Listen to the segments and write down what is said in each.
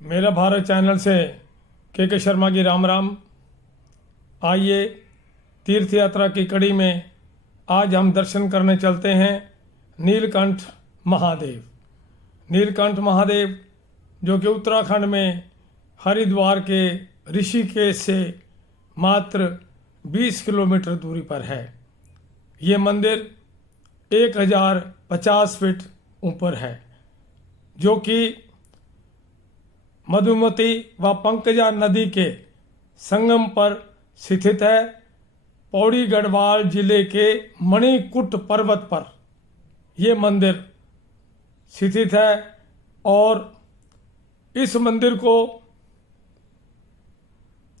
मेरा भारत चैनल से के शर्मा की राम राम। आइए तीर्थ यात्रा की कड़ी में आज हम दर्शन करने चलते हैं नीलकंठ महादेव। नीलकंठ महादेव जो कि उत्तराखंड में हरिद्वार के ऋषिकेश से मात्र 20 किलोमीटर दूरी पर है। ये मंदिर 1050 फीट ऊपर है, जो कि मधुमती व पंकजा नदी के संगम पर स्थित है। पौड़ी गढ़वाल जिले के मणिकुट पर्वत पर यह मंदिर स्थित है और इस मंदिर को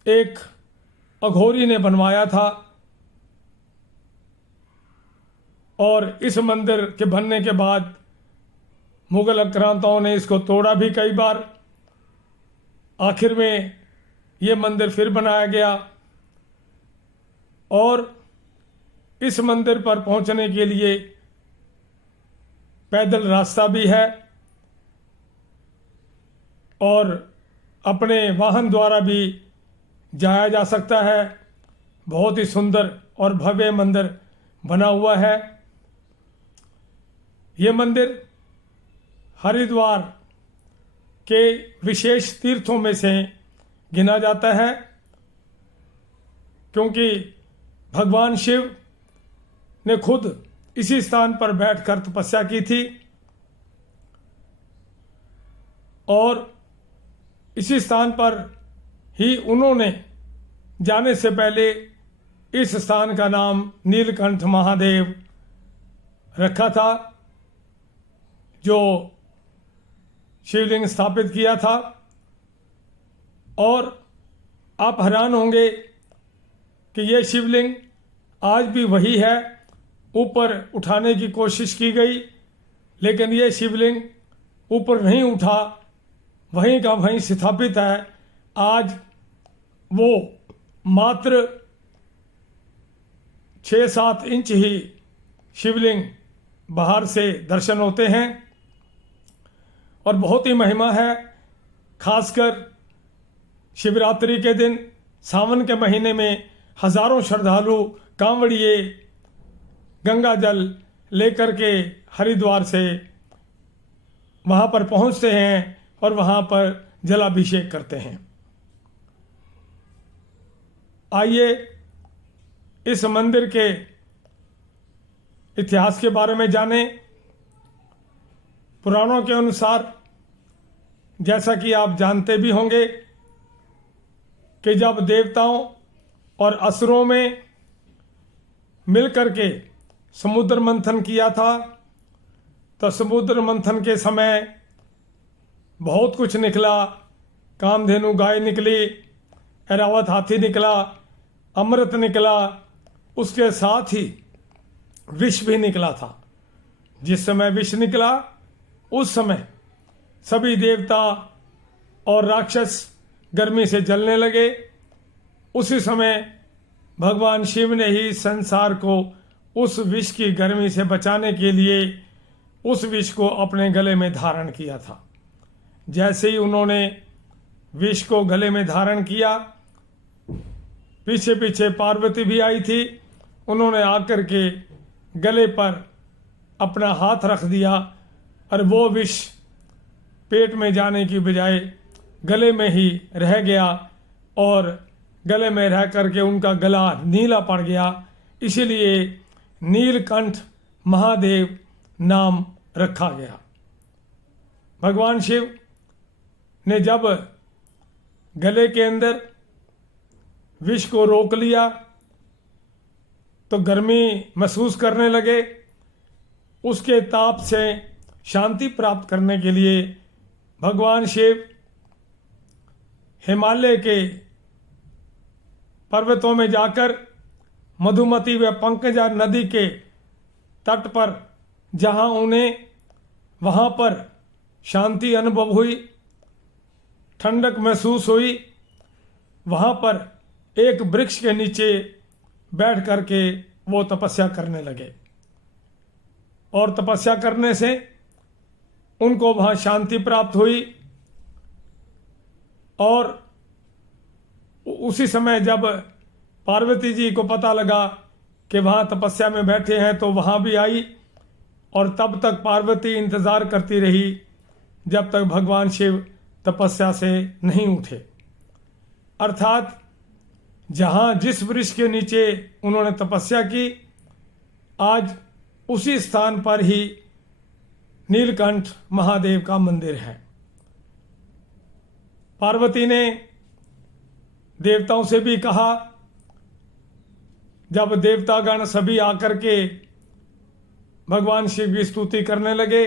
एक अघोरी ने बनवाया था और इस मंदिर के बनने के बाद मुगल आक्रांताओं ने इसको तोड़ा भी कई बार। आखिर में ये मंदिर फिर बनाया गया और इस मंदिर पर पहुंचने के लिए पैदल रास्ता भी है और अपने वाहन द्वारा भी जाया जा सकता है। बहुत ही सुंदर और भव्य मंदिर बना हुआ है। ये मंदिर हरिद्वार के विशेष तीर्थों में से गिना जाता है, क्योंकि भगवान शिव ने खुद इसी स्थान पर बैठकर तपस्या की थी और इसी स्थान पर ही उन्होंने जाने से पहले इस स्थान का नाम नीलकंठ महादेव रखा था, जो शिवलिंग स्थापित किया था। और आप हैरान होंगे कि यह शिवलिंग आज भी वही है। ऊपर उठाने की कोशिश की गई, लेकिन यह शिवलिंग ऊपर नहीं उठा, वहीं का वहीं स्थापित है। आज वो मात्र 6-7 इंच ही शिवलिंग बाहर से दर्शन होते हैं और बहुत ही महिमा है। खासकर शिवरात्रि के दिन सावन के महीने में हजारों श्रद्धालु कांवड़िए गंगा जल लेकर के हरिद्वार से वहां पर पहुंचते हैं और वहां पर जलाभिषेक करते हैं। आइए इस मंदिर के इतिहास के बारे में जानें। पुराणों के अनुसार, जैसा कि आप जानते भी होंगे, कि जब देवताओं और असुरों में मिलकर के समुद्र मंथन किया था, तो समुद्र मंथन के समय बहुत कुछ निकला। कामधेनु गाय निकली, ऐरावत हाथी निकला, अमृत निकला, उसके साथ ही विष भी निकला था। जिस समय विष निकला उस समय सभी देवता और राक्षस गर्मी से जलने लगे। उसी समय भगवान शिव ने ही संसार को उस विष की गर्मी से बचाने के लिए उस विष को अपने गले में धारण किया था। जैसे ही उन्होंने विष को गले में धारण किया, पीछे पीछे पार्वती भी आई थी। उन्होंने आकर के गले पर अपना हाथ रख दिया और वो विष पेट में जाने की बजाय गले में ही रह गया और गले में रह करके उनका गला नीला पड़ गया। इसीलिए नीलकंठ महादेव नाम रखा गया। भगवान शिव ने जब गले के अंदर विष को रोक लिया तो गर्मी महसूस करने लगे। उसके ताप से शांति प्राप्त करने के लिए भगवान शिव हिमालय के पर्वतों में जाकर मधुमती व पंकजा नदी के तट पर, जहां उन्हें वहां पर शांति अनुभव हुई, ठंडक महसूस हुई, वहां पर एक वृक्ष के नीचे बैठ करके वो तपस्या करने लगे और तपस्या करने से उनको वहां शांति प्राप्त हुई। और उसी समय जब पार्वती जी को पता लगा कि वहाँ तपस्या में बैठे हैं तो वहाँ भी आई, और तब तक पार्वती इंतज़ार करती रही जब तक भगवान शिव तपस्या से नहीं उठे। अर्थात जहाँ जिस वृक्ष के नीचे उन्होंने तपस्या की, आज उसी स्थान पर ही नीलकंठ महादेव का मंदिर है। पार्वती ने देवताओं से भी कहा, जब देवतागण सभी आकर के भगवान शिव की स्तुति करने लगे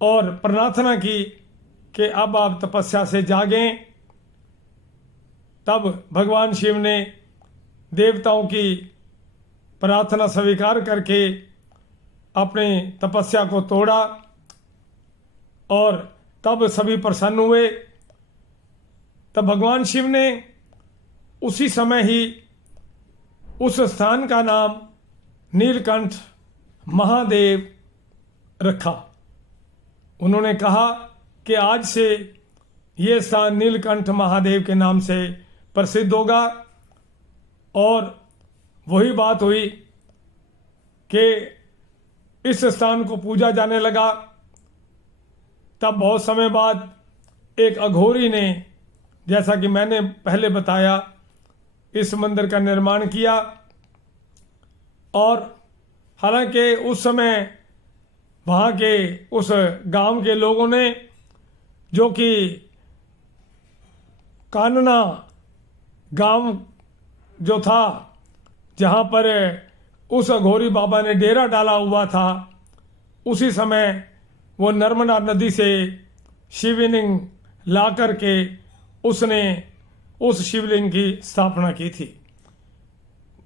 और प्रार्थना की कि अब आप तपस्या से जागें, तब भगवान शिव ने देवताओं की प्रार्थना स्वीकार करके अपनी तपस्या को तोड़ा और तब सभी प्रसन्न हुए। तब भगवान शिव ने उसी समय ही उस स्थान का नाम नीलकंठ महादेव रखा। उन्होंने कहा कि आज से ये स्थान नीलकंठ महादेव के नाम से प्रसिद्ध होगा। और वही बात हुई कि इस स्थान को पूजा जाने लगा। तब बहुत समय बाद एक अघोरी ने, जैसा कि मैंने पहले बताया, इस मंदिर का निर्माण किया। और हालांकि उस समय वहाँ के उस गांव के लोगों ने, जो कि कानना गांव जो था जहाँ पर उस अघोरी बाबा ने डेरा डाला हुआ था, उसी समय वो नर्मदा नदी से शिवलिंग ला करके उसने उस शिवलिंग की स्थापना की थी।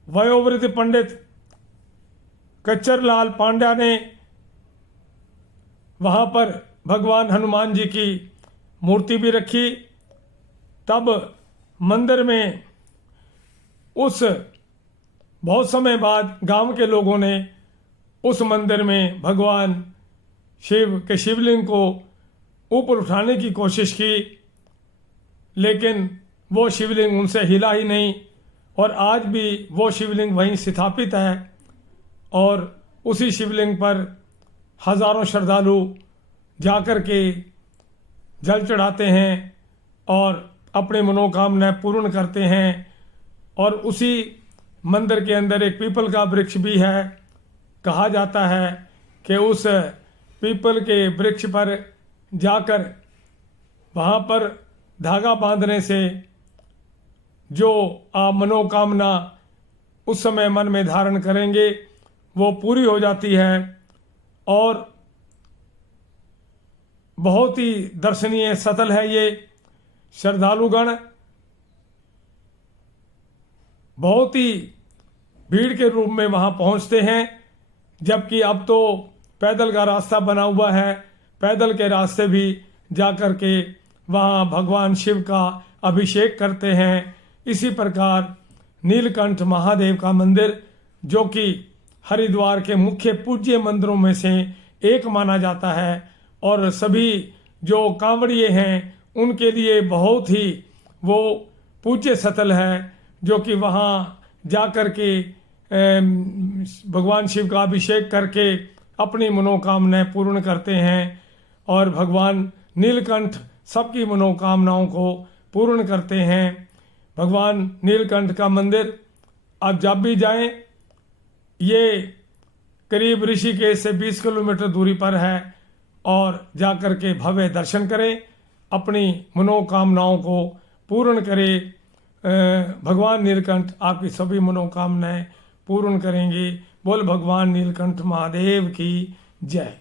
वयोवृद्ध पंडित कच्चरलाल पांड्या ने वहाँ पर भगवान हनुमान जी की मूर्ति भी रखी। तब मंदिर में उस बहुत समय बाद गांव के लोगों ने उस मंदिर में भगवान शिव के शिवलिंग को ऊपर उठाने की कोशिश की, लेकिन वो शिवलिंग उनसे हिला ही नहीं। और आज भी वो शिवलिंग वहीं स्थापित है और उसी शिवलिंग पर हजारों श्रद्धालु जाकर के जल चढ़ाते हैं और अपने मनोकामनाएं पूर्ण करते हैं। और उसी मंदिर के अंदर एक पीपल का वृक्ष भी है। कहा जाता है कि उस पीपल के वृक्ष पर जाकर वहाँ पर धागा बांधने से जो आप मनोकामना उस समय मन में धारण करेंगे वो पूरी हो जाती है। और बहुत ही दर्शनीय स्थल है ये। श्रद्धालुगण बहुत ही भीड़ के रूप में वहाँ पहुँचते हैं, जबकि अब तो पैदल का रास्ता बना हुआ है। पैदल के रास्ते भी जाकर के वहाँ भगवान शिव का अभिषेक करते हैं। इसी प्रकार नीलकंठ महादेव का मंदिर, जो कि हरिद्वार के मुख्य पूज्य मंदिरों में से एक माना जाता है, और सभी जो कांवड़िए हैं उनके लिए बहुत ही वो पूज्य स्थल है, जो कि वहाँ जाकर के भगवान शिव का अभिषेक करके अपनी मनोकामनाएं पूर्ण करते हैं। और भगवान नीलकंठ सबकी मनोकामनाओं को पूर्ण करते हैं। भगवान नीलकंठ का मंदिर आप जब भी जाएं, ये करीब ऋषिकेश से 20 किलोमीटर दूरी पर है, और जाकर के भव्य दर्शन करें, अपनी मनोकामनाओं को पूर्ण करें। भगवान नीलकंठ आपकी सभी मनोकामनाएं पूर्ण करेंगे। बोल भगवान नीलकंठ महादेव की जय।